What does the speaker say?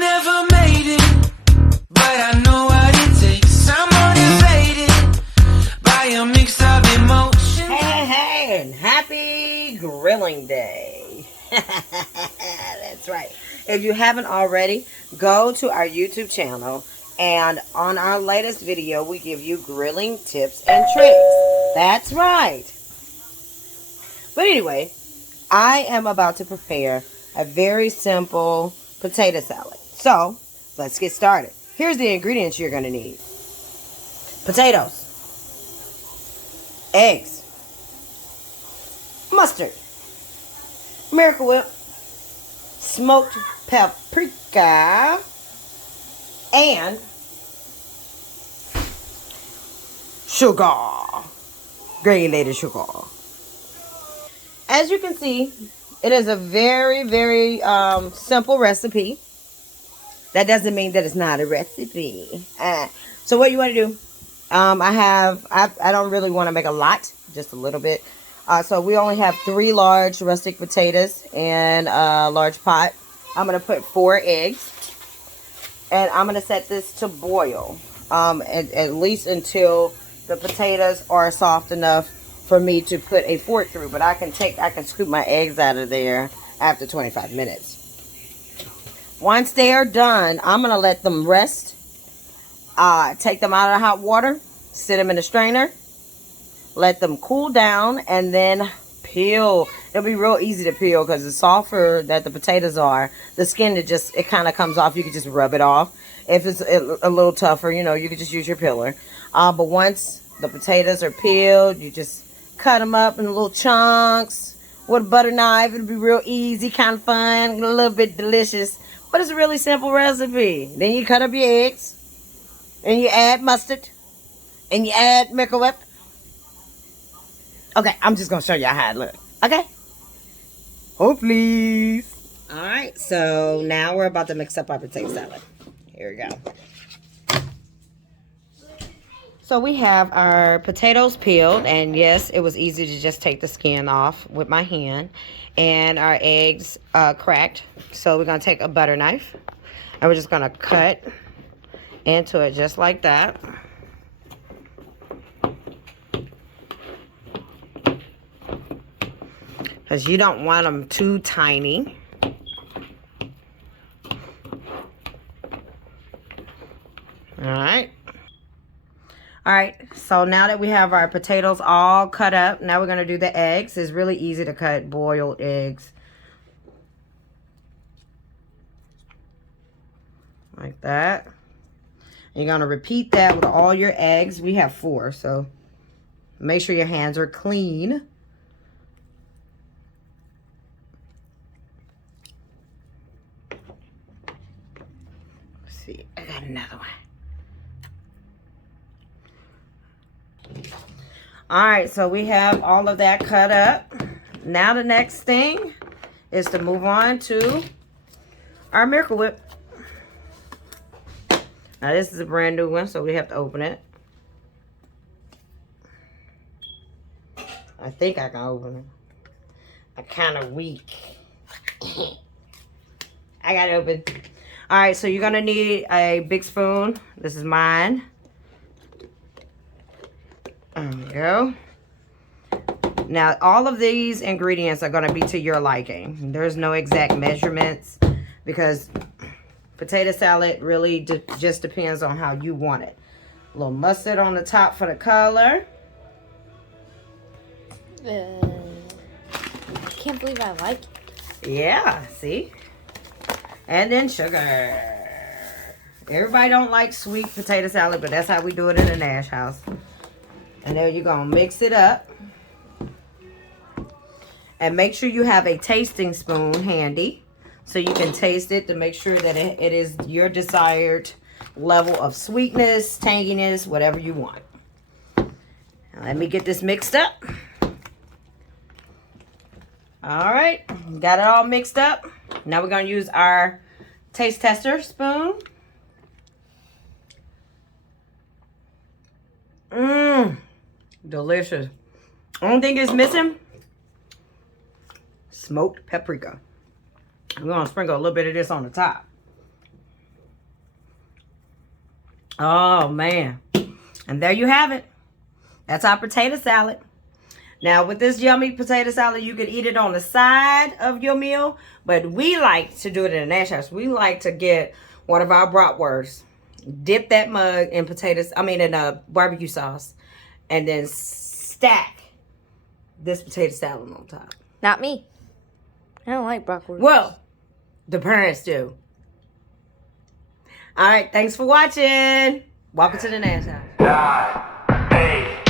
never made it, but I know what it takes. I'm motivated by a mix of emotions. Hey, and happy grilling day. That's right. If you haven't already, go to our YouTube channel, and on our latest video, we give you grilling tips and tricks. That's right. But anyway, I am about to prepare a very simple potato salad. So, let's get started. Here's the ingredients you're going to need. Potatoes, eggs, mustard, Miracle Whip, smoked paprika, and sugar, granulated sugar. As you can see, it is a very, very simple recipe. That doesn't mean that it's not a recipe. So what you want to do, I don't really want to make a lot, just a little bit. So we only have 3 large rustic potatoes in a large pot. I'm going to put 4 eggs. And I'm going to set this to boil. At least until the potatoes are soft enough for me to put a fork through. But I can scoop my eggs out of there after 25 minutes. Once they are done, I'm going to let them rest. Take them out of the hot water. Sit them in a strainer. Let them cool down and then peel. It'll be real easy to peel because the softer that the potatoes are, the skin, it kind of comes off. You can just rub it off. If it's a little tougher, you know, you can just use your peeler. But once the potatoes are peeled, you just cut them up in little chunks with a butter knife. It'll be real easy, kind of fun, a little bit delicious. But it's a really simple recipe. Then you cut up your eggs, and you add mustard, and you add Miracle Whip. Okay, I'm just going to show you how it looks. Okay? Oh, please. All right, so now we're about to mix up our potato salad. Here we go. So we have our potatoes peeled, and yes, it was easy to just take the skin off with my hand. And our eggs cracked. So we're going to take a butter knife, and we're just going to cut into it just like that. Because you don't want them too tiny. Alright. Alright, so now that we have our potatoes all cut up, now we're going to do the eggs. It's really easy to cut boiled eggs. Like that. You're going to repeat that with all your eggs. We have 4, so make sure your hands are clean. Let's see, I got another one. Alright, so we have all of that cut up. Now the next thing is to move on to our Miracle Whip. Now this is a brand new one, so we have to open it. I think I can open it. I'm kind of weak. I got it open. Alright, so you're going to need a big spoon. This is mine. There we go. Now, all of these ingredients are going to be to your liking. There's no exact measurements because potato salad really just depends on how you want it. A little mustard on the top for the color. I can't believe I like it. Yeah, see? And then sugar. Everybody don't like sweet potato salad, but that's how we do it in the Nash house. And then you're going to mix it up. And make sure you have a tasting spoon handy so you can taste it to make sure that it is your desired level of sweetness, tanginess, whatever you want. Now let me get this mixed up. All right, got it all mixed up. Now we're going to use our taste tester spoon. Delicious. Only thing is missing, smoked paprika. I'm going to sprinkle a little bit of this on the top. Oh, man. And there you have it. That's our potato salad. Now, with this yummy potato salad, you could eat it on the side of your meal. But we like to do it in the Nash house. We like to get one of our bratwursts, dip that mug in barbecue sauce, and then stack this potato salad on top. Not me. I don't like broccoli. Well, the parents do. All right, thanks for watching. Welcome to the Nash house. 9, 8.